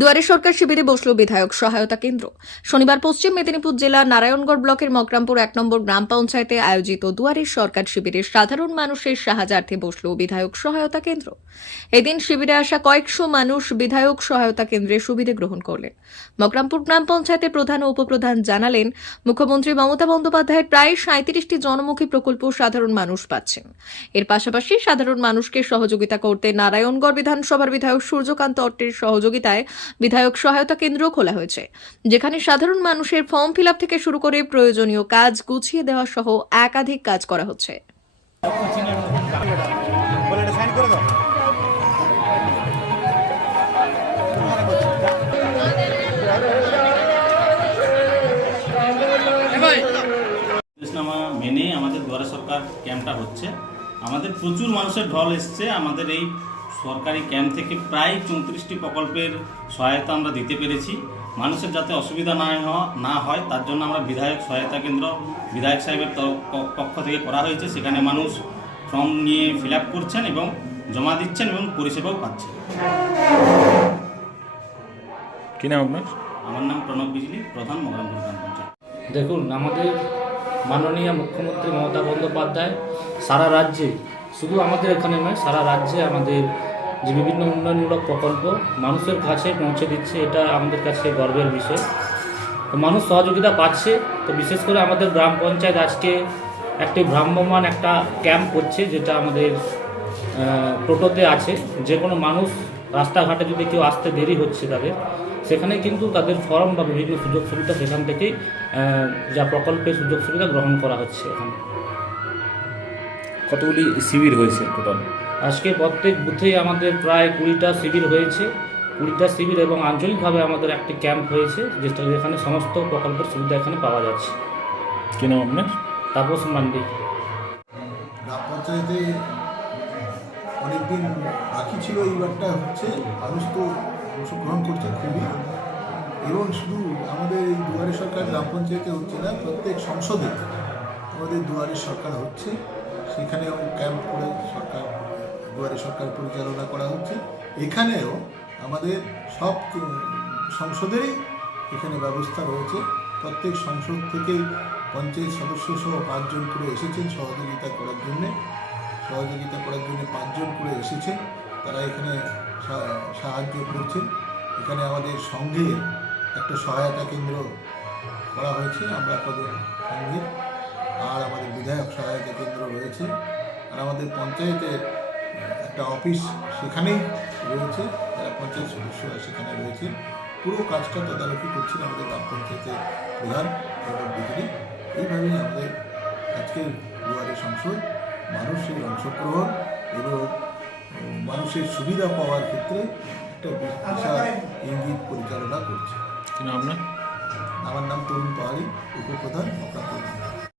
দুয়ারে সরকার শিবিরে বসল বিধায়ক সহায়তা কেন্দ্র। শনিবার পশ্চিম মেদিনীপুর জেলার নারায়ণগড় ব্লকের মকরামপুর এক নম্বর গ্রাম পঞ্চায়েতে আয়োজিত দুয়ারে সরকার শিবিরে সাধারণ মানুষের সাহায্যার্থে বসল বিধায়ক সহায়তা কেন্দ্র। এদিন শিবিরে আসা কয়েকশো মানুষ বিধায়ক সহায়তা কেন্দ্রের সুবিধে গ্রহণ করলেন। মকরামপুর গ্রাম পঞ্চায়েতের প্রধান ও উপপ্রধান জানালেন, মুখ্যমন্ত্রী মমতা বন্দ্যোপাধ্যায়ের প্রায় সাঁত্রিশটি জনমুখী প্রকল্প সাধারণ মানুষ পাচ্ছেন। এর পাশাপাশি সাধারণ মানুষকে সহযোগিতা করতে নারায়ণগড় বিধানসভার বিধায়ক সূর্যকান্ত অট্টের সহযোগিতায় বিধায়ক সহায়তা কেন্দ্র খোলা হয়েছে, যেখানে সাধারণ মানুষের ফর্ম ফিল থেকে শুরু করে প্রয়োজনীয় কাজ গুছিয়ে দেওয়া সহ একাধিক কাজ করা হচ্ছে। মেনে আমাদের দুয়ারে সরকার ক্যাম্পটা হচ্ছে। আমাদের প্রচুর মানুষের ঢল এসছে, আমাদের এই সরকারি ক্যাম্প থেকে প্রায় চৌত্রিশটি প্রকল্পের সহায়তা আমরা দিতে পেরেছি। মানুষের যাতে অসুবিধা না হয় না হয় তার জন্য আমরা বিধায়ক সহায়তা কেন্দ্র বিধায়ক সাহেবের পক্ষ থেকে করা হয়েছে। সেখানে মানুষ ফর্ম নিয়ে ফিল আপ করছেন এবং জমা দিচ্ছেন এবং পরিষেবাও পাচ্ছেন। কি নাম আপনার? আমার নাম প্রণব বিজলি প্রধান মগরামপুর গ্রাম পঞ্চায়েত। দেখুন আমাদের মাননীয় মুখ্যমন্ত্রী মমতা বন্দ্যোপাধ্যায় সারা রাজ্যে শুধু আমাদের এখানে নয় সারা রাজ্যে আমাদের যে বিভিন্ন উন্নয়নমূলক প্রকল্প মানুষের কাছে পৌঁছে দিচ্ছে, এটা আমাদের কাছে গর্বের বিষয়। তো মানুষ সহযোগিতা পাচ্ছে, তো বিশেষ করে আমাদের গ্রাম পঞ্চায়েত আজকে একটি ভ্রাম্যমান একটা ক্যাম্প করছে, যেটা আমাদের টোটোতে আছে। যে কোনো মানুষ রাস্তাঘাটে যদি কেউ আসতে দেরি হচ্ছে তাদের সেখানে কিন্তু তাদের ফর্ম বা বিভিন্ন সুযোগ সুবিধা সেখান থেকেই যা প্রকল্পের সুযোগ সুবিধা গ্রহণ করা হচ্ছে এখানে। কতগুলি শিবির হয়েছে টোটাল আজকে প্রত্যেক বুথেই আমাদের প্রায় কুড়িটা শিবির হয়েছে। কুড়িটা শিবির এবং আঞ্চলিকভাবে আমাদের একটি ক্যাম্প হয়েছে যেটা যেখানে সমস্ত প্রকল্পের সুবিধা এখানে পাওয়া যাচ্ছে। কি নাম আপনার? তাপস মান্ডি। গ্রাম পঞ্চায়েতে অনেকদিন বাকি ছিল এইবারটা হচ্ছে। মানুষ তো অংশগ্রহণ করছে খুবই। এবং শুধু আমাদের এই দুয়ারে সরকার গ্রাম পঞ্চায়েতে হচ্ছে না প্রত্যেক সংসদে আমাদের দুয়ারে সরকার হচ্ছে। সেখানেও ক্যাম্প করে সরকার দুয়ারে সরকার পরিচালনা করা হচ্ছে। এখানেও আমাদের সব সংসদেরই এখানে ব্যবস্থা রয়েছে। প্রত্যেক সংসদ থেকেই পঞ্চায়েত সদস্য সহ পাঁচজন করে এসেছেন সহযোগিতা করার জন্যে। সহযোগিতা করার জন্য পাঁচজন করে এসেছেন। তারা এখানে সাহায্য করছেন। এখানে আমাদের সঙ্গে একটা সহায়তা কেন্দ্র করা হয়েছে। আমরা আপনাদের রয়েছে। আর আমাদের পঞ্চায়েতের একটা অফিস সেখানেই রয়েছে যারা পঞ্চায়েত সদস্যরা সেখানে রয়েছে। পুরো কাজটা তদারকি করছেন আমাদের গ্রাম পঞ্চায়েতের প্রধান এবং বিজয়ী এইভাবেই আমাদের আজকের দুয়ারে সংসদ মানুষের অংশগ্রহণ এবং মানুষের সুবিধা পাওয়ার ক্ষেত্রে একটা বিশাল ইঙ্গিত পরিচালনা করছে। আপনার? আমার নাম তরুণ পাহাড়ি উপপ্রধান Makapur